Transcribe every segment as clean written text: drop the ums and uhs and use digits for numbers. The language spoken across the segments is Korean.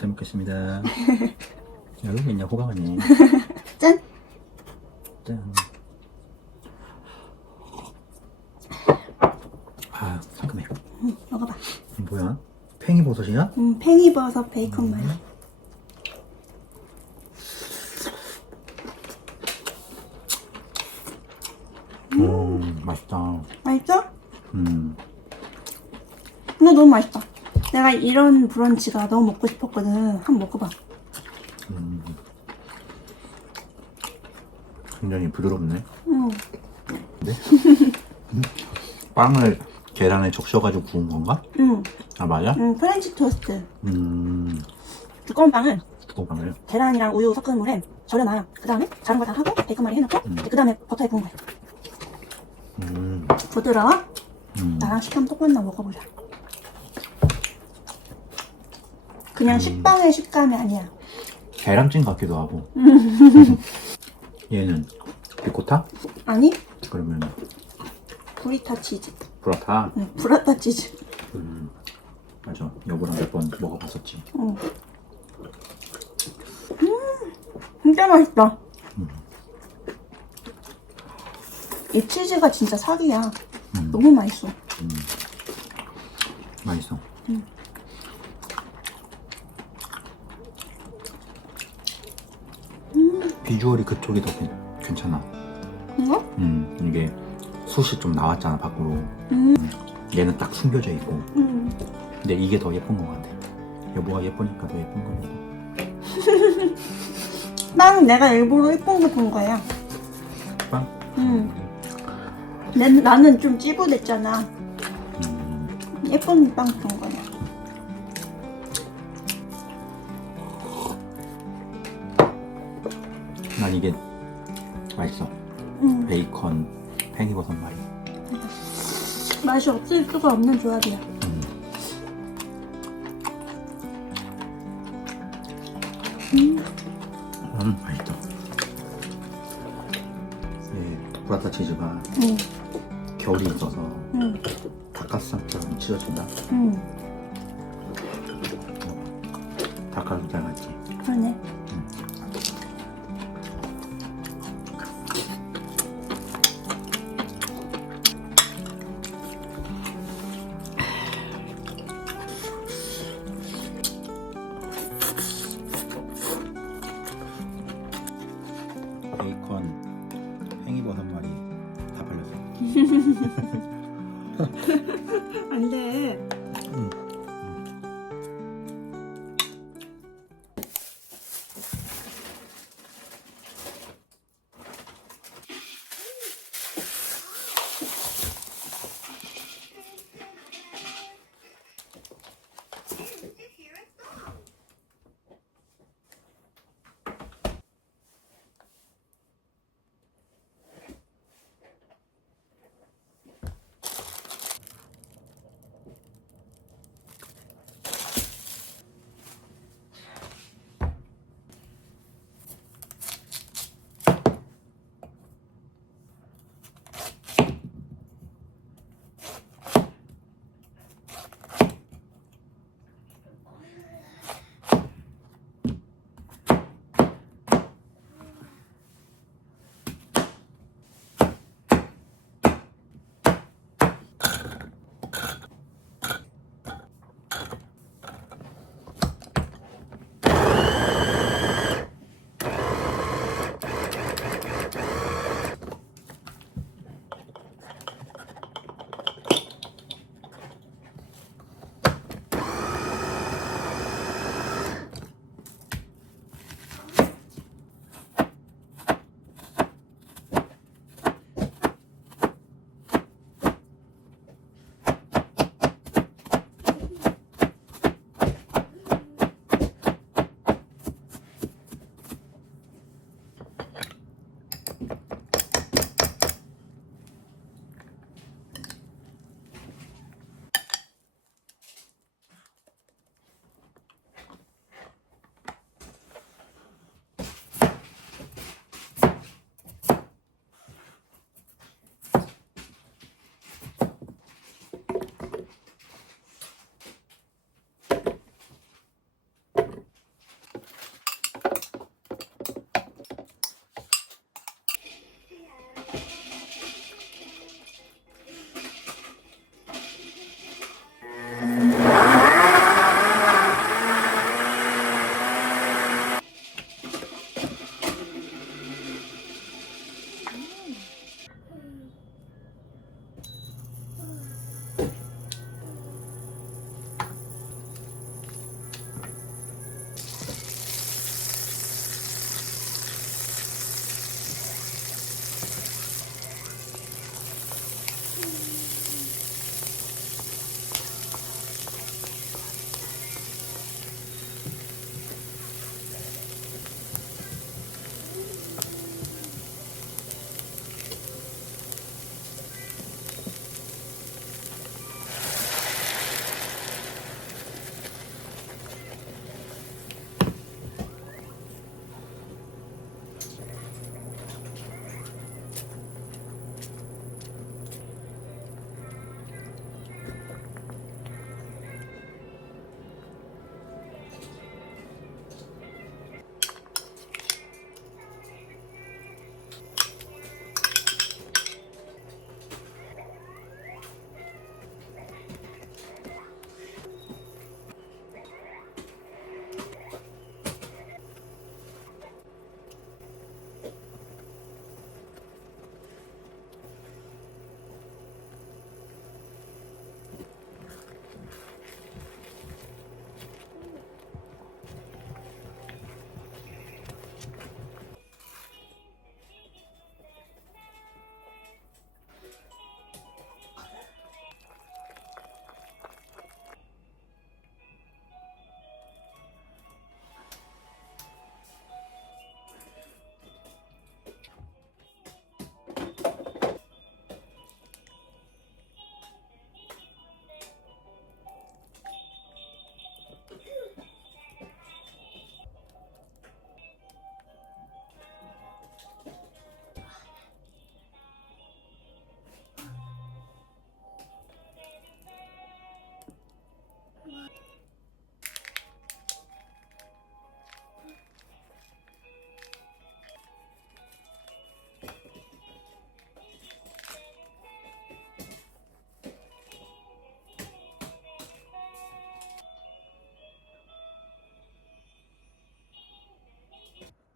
잘 먹겠습니다. 여기 있냐 호강하네. 짠! 짠. 아 상큼해. 먹어봐. 뭐야? 팽이버섯이야? 팽이버섯 베이컨 말이. 맛있다. 맛있어? 음, 이거 너무 맛있다. 내가 이런 브런치가 너무 먹고 싶었거든. 한번 먹어봐. 굉장히 부드럽네. 응. 네? 빵을 계란에 적셔가지고 구운 건가? 응. 아 맞아? 프렌치 토스트. 음, 두꺼운 빵을 두꺼운 빵을. 계란이랑 우유 섞은 물에 절여놔. 그 다음에 다른 걸 다 하고 베이컨 말이 해놓고 그 다음에 버터에 구운 거야. 부드러워? 나랑 식감 똑같나 먹어보자. 그냥 식빵의 식감이 아니야. 계란찜 같기도 하고. 얘는 리코타? 아니? 그러면 브리타 치즈. 브라타? 응, 브라타 치즈. 맞아. 여보랑 몇 번 먹어봤었지. 응. 진짜 맛있다. 이 치즈가 진짜 사기야. 너무 맛있어. 맛있어. 비주얼이 그쪽이 더 괜찮아. 이거? 이게 숱이 좀 나왔잖아 밖으로. 얘는 딱 숨겨져 있고. 근데 이게 더 예쁜 것 같아. 여보가 예쁘니까 더 예쁜 거고. 빵 내가 일부러 예쁜 거 본 거야. 빵? 나는 좀 찌부됐잖아. 예쁜 빵 본 거야. 난 이게 맛있어. 베이컨, 팽이버섯 말이. 맛이 없을 수가 없는 조합이야. 맛있다. 예, 브라타 치즈가 결이 있어서 닭가슴살처럼 찢어진다. 닭가슴살 같지? 그러네. 베이컨, 팽이버섯 말이 다 팔렸어. 안 돼.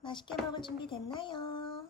맛있게 먹을 준비 됐나요?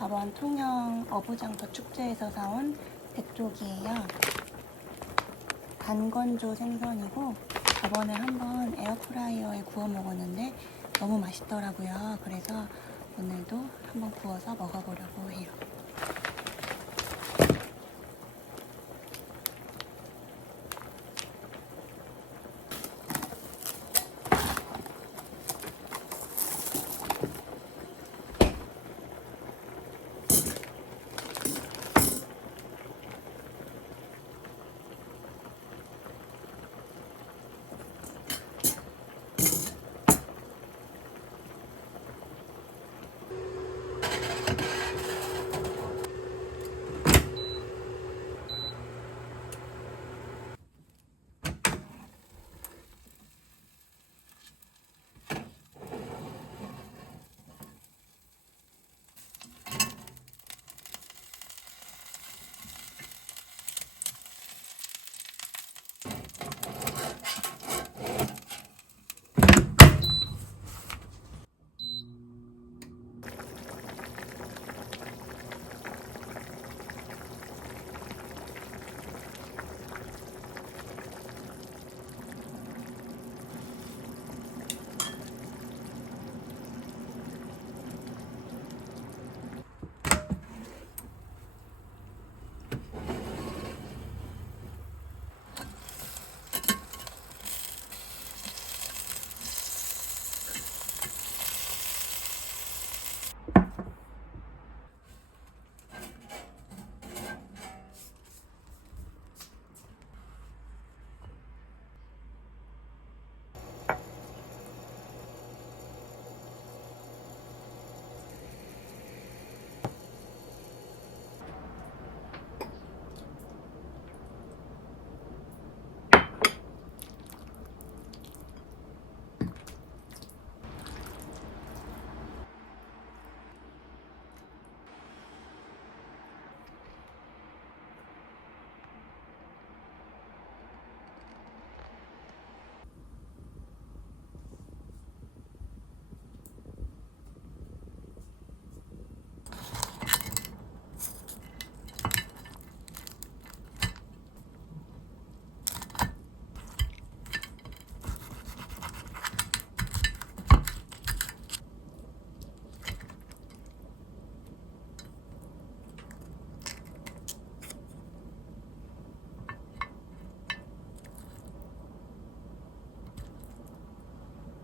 저번 통영 어부장터 축제에서 사온 백조기예요. 반건조 생선이고 저번에 한번 에어프라이어에 구워 먹었는데 너무 맛있더라고요. 그래서 오늘도 한번 구워서 먹어보려고 해요.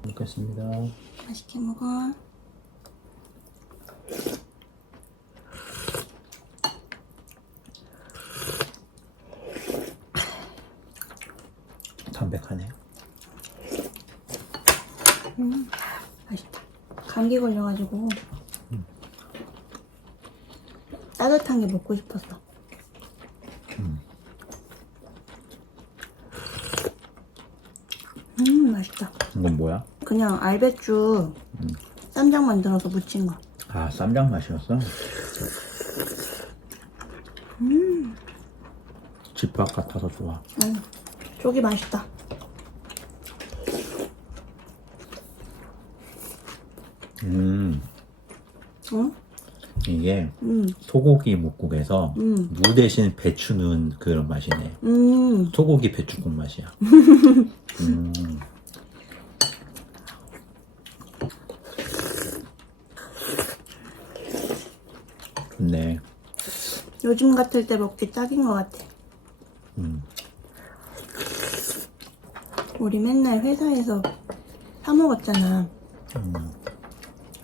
먹겠습니다. 맛있게 먹어. 담백하네. 맛있다. 감기 걸려가지고 따뜻한 게 먹고 싶었어. 맛있다. 이건 뭐야? 그냥 알배추 쌈장 만들어서 무친 거. 아, 쌈장 맛이었어? 집밥 같아서 좋아. 쪽이 맛있다. 응? 이게 소고기 묵국에서 무 대신 배추 넣은 그런 맛이네. 소고기 배추국 맛이야. 좋네. 요즘 같을 때 먹기 딱인 것 같아. 우리 맨날 회사에서 사 먹었잖아.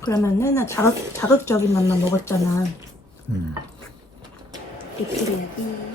그러면 맨날 자극적인 맛만 먹었잖아. 리필해야지.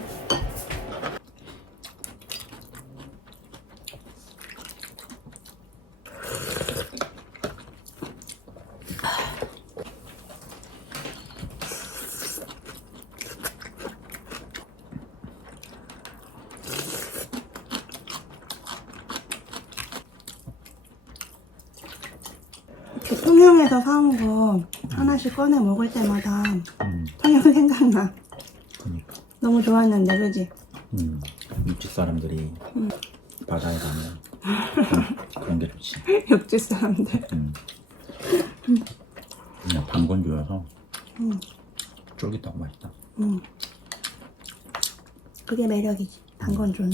이렇게 통영에서 사온 거 하나씩 꺼내 먹을 때마다 통영 생각나. 그러니까. 너무 좋았는데, 그지? 육지 사람들이 바다에 가면 그런 게 좋지. 옆집 사람들. 그냥 당근주여서 쫄깃하고 맛있다. 그게 매력이지, 당근주는.